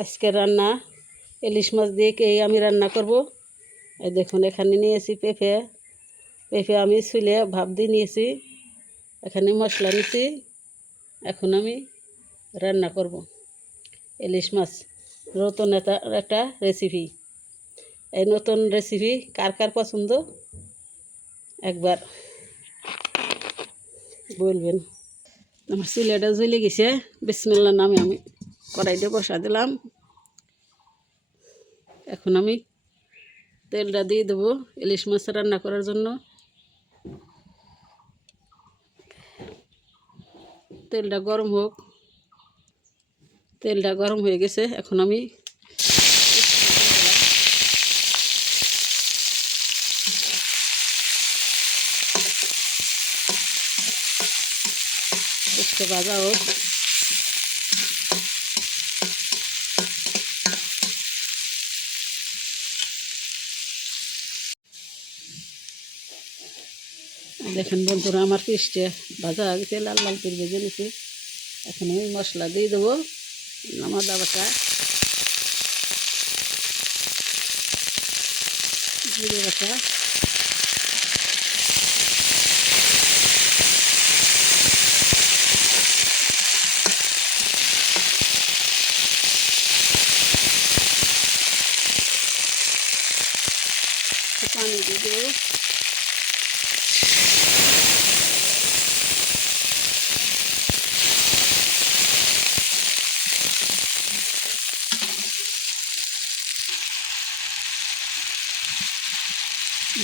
আজকে রান্না ইলিশ মাছ দিয়ে আমি রান্না করব। এই দেখুন এখানে নিয়েছি পেঁপে আমি ছুলে ভাপ দিয়ে নিয়েছি। এখানে মশলা নিয়েছি। এখন আমি রান্না করব ইলিশ মাছ। নতুন একটা রেসিপি। এই নতুন রেসিপি কার কার পছন্দ একবার বলবেন। আমার চুলাটা জ্বলে গেছে। বিসমিল্লাহর নামে আমি কড়াইটা বসা দিলাম। এখন আমি তেলটা দিয়ে দেবো ইলিশ মাছ রান্না করার জন্য। তেলটা গরম হোক। তেলটা গরম হয়ে গেছে। এখন আমি একটু ভাজা হোক। দেখেন বন্ধুরা আমার পিসটা ভাজা হয়ে গেছে, লাল লাল করে ভেজে নিয়েছি। এখন আমি মশলা দিয়ে দেবো। আদা বাটা, জিরে বাটা, পানি দিয়ে দেবো।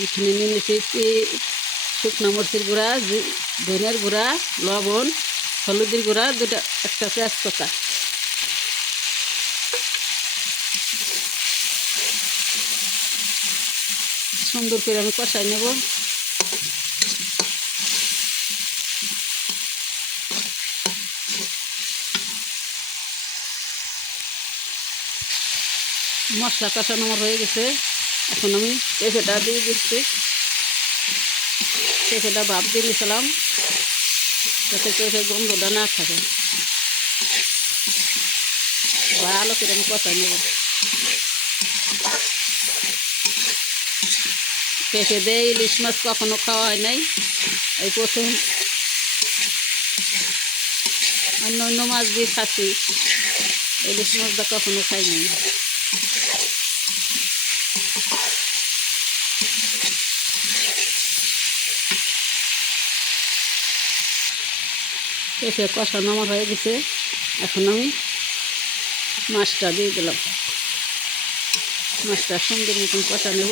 এখানে নিয়ে নিয়েছি শুকনো মরিচের গুঁড়া, ধনের গুঁড়া, লবণ, হলুদের গুঁড়া, একটা তেজপাতা। সুন্দর করে আমি কষাই নেব। মশলা কষানো আমার হয়ে গেছে। এখন আমি পেঁপেটা দিয়ে দিচ্ছি। পেঁপেটা ভাপ দিয়ে নিয়েছিলাম যাতে পেঁপের গন্ধটা না থাকে। ভালো করে আমি কষাই নেব। পেঁপে দিয়ে ইলিশ মাছ কখনো খাওয়া হয় নাই, এই প্রথম। অন্য অন্য মাছ দিয়ে খাচ্ছি, ইলিশ মাছটা কখনো খাই নাই। পেঁপে কষানো আমার হয়ে গেছে। এখন আমি মাছটা দিয়ে দিলাম। মাছটা সুন্দর মতন কষা নেব।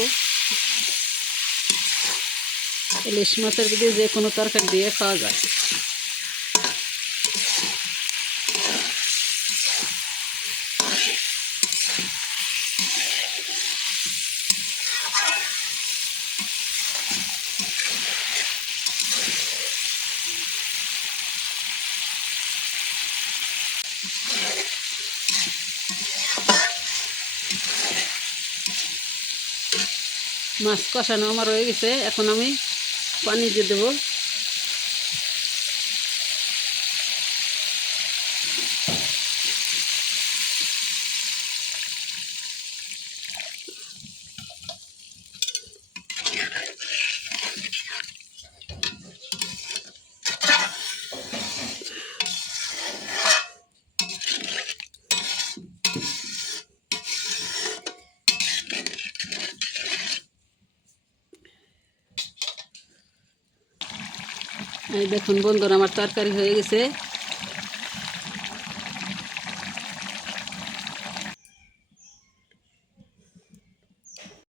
ইলিশ মাছের ভিতরে যে কোনো তরকারি দিয়ে খাওয়া যায়। মাছ কষানো আমার হয়ে গেছে। এখন আমি পানি দিয়ে দেবো। এই দেখুন বন্ধুরা আমার তরকারি হয়ে গেছে।